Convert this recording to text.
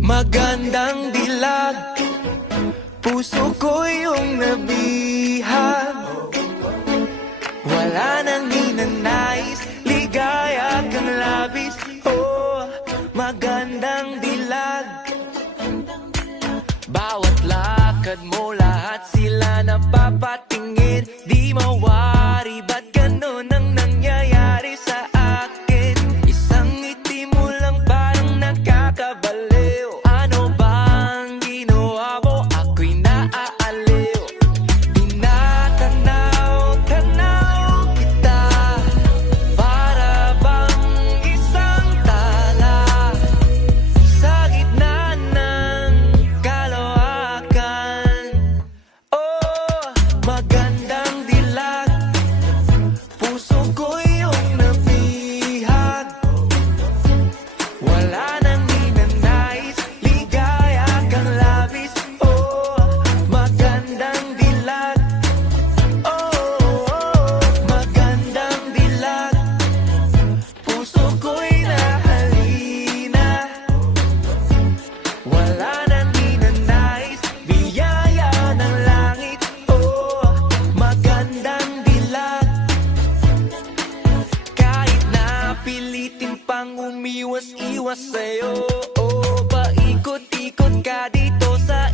Magandang dilag, puso ko yung nabihag. Wala nang ninanais, ligaya kang labis. Oh, magandang dilag. Bawat lakad mo, lahat sila napapatingin. Di mawari, ba't ganun ang nangyayari sa akin? Isang ngiti mo lang parang nakakabaliw. Ano bang ginawa mo? Ako'y naaaliw. Tinatanaw-tanaw kita, para bang isang tala sa gitna ng kalawakan. Oh, magandang dilag, puso ko yung nabihag. Wala nang ninanais, ligaya kang labis. Oh, magandang dilag. Oh, magandang dilag, puso ko'y nahalina. Wala nang ninanais, biyaya ng langit. Oh, magandang dilag. Kahit na pilitin pang umiwas-iwas sa'yo, oh, paikot-ikot ka dito sa